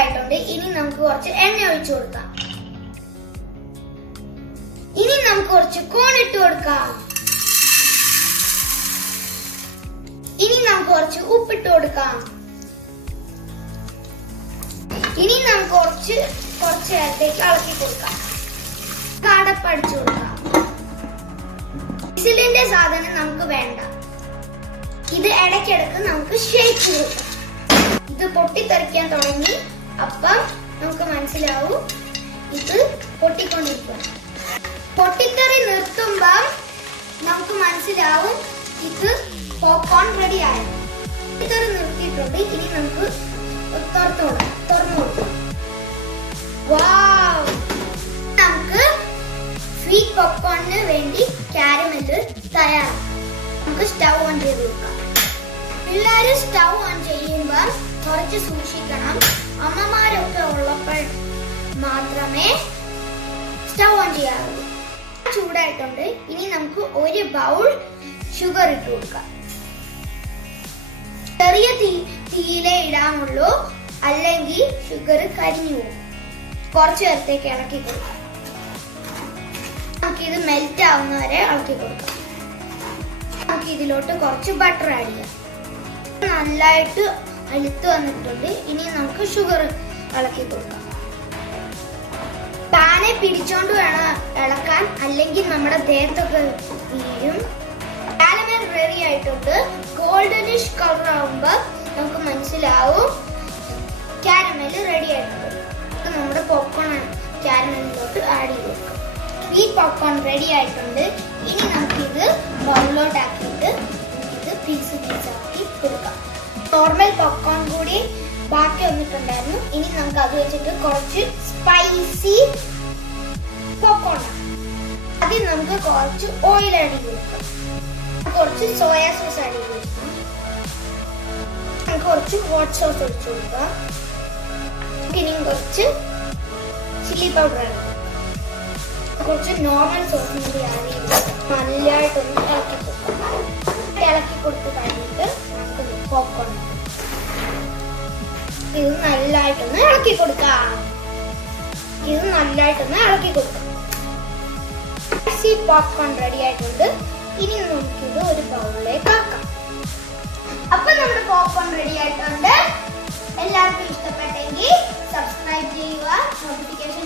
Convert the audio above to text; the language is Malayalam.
ചൂടായിട്ടുണ്ട്. ഇനി നമുക്ക് കുറച്ച് എണ്ണ ഒഴിച്ചു കൊടുക്കാം. ഇനി നമുക്ക് കുറച്ച് കോൺ ഇട്ട് കൊടുക്കാം. ഇനി നമുക്ക് കുറച്ച് ഉപ്പിട്ട് കൊടുക്കാം. ഇനി നമുക്ക് കുറച്ച് നേരത്തേക്ക് ഇളക്കി കൊടുക്കാം. അടപ്പടിച്ചു കൊടുക്കാം. വിസിലിന്റെ സാധനം നമുക്ക് വേണ്ട. ഇത് ഇടയ്ക്കിടക്ക് നമുക്ക് ഷേക്ക് കൊടുക്കാം. ഇത് പൊട്ടിത്തെറിക്കാൻ തുടങ്ങി. അപ്പം നമുക്ക് മനസ്സിലാവും ഇത് പൊട്ടിക്കൊണ്ടിരിക്കും. പൊട്ടിത്തെറി നിർത്തുമ്പം നമുക്ക് മനസ്സിലാവും ഇത് പോപ്കോൺ റെഡി ആയി. പൊട്ടിത്തെറി നിർത്തിയിട്ടുണ്ട്. ഇനി നമുക്ക് തുറന്നു കൊടുക്കാം. വാവ്, നമുക്ക് സ്വീറ്റ് പോപ്കോണിന് വേണ്ടി കാരമൽ തയ്യാറാക്കാം. നമുക്ക് സ്റ്റൗ ഓൺ ചെയ്ത് കൊടുക്കാം. പിള്ളേര് സ്റ്റൗ ഓൺ ചെയ്യുമ്പോൾ കുറച്ച് സൂക്ഷിക്കണം. അമ്മമാരൊക്കെ ഉള്ളപ്പോൾ മാത്രമേ സ്റ്റൗ ഓൺ ചെയ്യാറുള്ളൂ. ചൂടായിട്ടുണ്ട്. ഇനി നമുക്ക് ഒരു ബൗൾ ഷുഗർ ഇട്ട് കൊടുക്കാം. ചെറിയ തീയിലേ ഇടാമുള്ളൂ, അല്ലെങ്കിൽ ഷുഗർ കരിഞ്ഞു പോകും. കുറച്ചു നേരത്തേക്ക് ഇളക്കി കൊടുക്കാം. നമുക്കിത് മെൽറ്റ് ആവുന്നവരെ ഇളക്കി കൊടുക്കാം. നമുക്ക് ഇതിലോട്ട് കുറച്ച് ബട്ടർ ആഡ് ചെയ്യാം. നല്ലതായിട്ട് അലുത്ത് വന്നിട്ടുണ്ട്. ഇനി നമുക്ക് ഷുഗർ ഇളക്കി കൊടുക്കാം. പാനെ പിടിച്ചോണ്ട് വേണം ഇളക്കാൻ, അല്ലെങ്കിൽ നമ്മുടെ ദേഹത്തൊക്കെ വീഴും. കാരമൽ റെഡി ആയിട്ടുണ്ട്. ഗോൾഡനിഷ് കളർ ആവുമ്പോൾ നമുക്ക് മനസ്സിലാവും കാരമൽ റെഡി ആയിട്ടുണ്ട്. നമ്മുടെ പോപ്കോൺ കാരമലിലോട്ട് ആഡ് ചെയ്ത് കൊടുക്കാം. സ്വീറ്റ് പോപ്കോൺ റെഡി ആയിട്ടുണ്ട്. ഇനി നമുക്കിത് ബൗളിലോട്ട് ആക്കിയിട്ട് ഇത് പീസ് ആക്കി കൊടുക്കാം. നോർമൽ പോപ്കോൺ കൂടി ബാക്കി വന്നിട്ടുണ്ടായിരുന്നു. ഇനി നമുക്ക് അത് വെച്ചിട്ട് കുറച്ച് സ്പൈസി പോപ്കോൺ ആദ്യം നമുക്ക് കുറച്ച് ഓയിൽ ആഡ് ചെയ്ത് കൊടുക്കാം. കുറച്ച് സോയ സോസ് ആഡ് ചെയ്ത് കൊടുക്കാം. നമുക്ക് കുറച്ച് ഹോട്ട് സോസ് ഒഴിച്ചു കൊടുക്കാം. ഇനിയും കുറച്ച് ചില്ലി പൗഡർ ആണ്. കുറച്ച് നോർമൽ സോസും കൂടി ആഡ് ചെയ്ത് നല്ലതായിട്ടൊന്ന് ഇളക്കി കൊടുക്കാം. ഇളക്കി കൊടുത്ത് കഴിഞ്ഞിട്ട് നമുക്ക് പോപ്കോൺ ഇത് നല്ലതായിട്ടൊന്ന് ഇളക്കി കൊടുക്കാം. പോപ്കോൺ റെഡി ആയിട്ടുണ്ട്. ഇനി നമുക്കിത് ഒരു ബൗളിലേക്ക് ആക്കാം. അപ്പൊ നമ്മുടെ പോപ്കോൺ റെഡി ആയിട്ടുണ്ട്. എല്ലാവർക്കും ഇഷ്ടപ്പെട്ടെങ്കിൽ സബ്സ്ക്രൈബ് ചെയ്യുക, നോട്ടിഫിക്കേഷൻ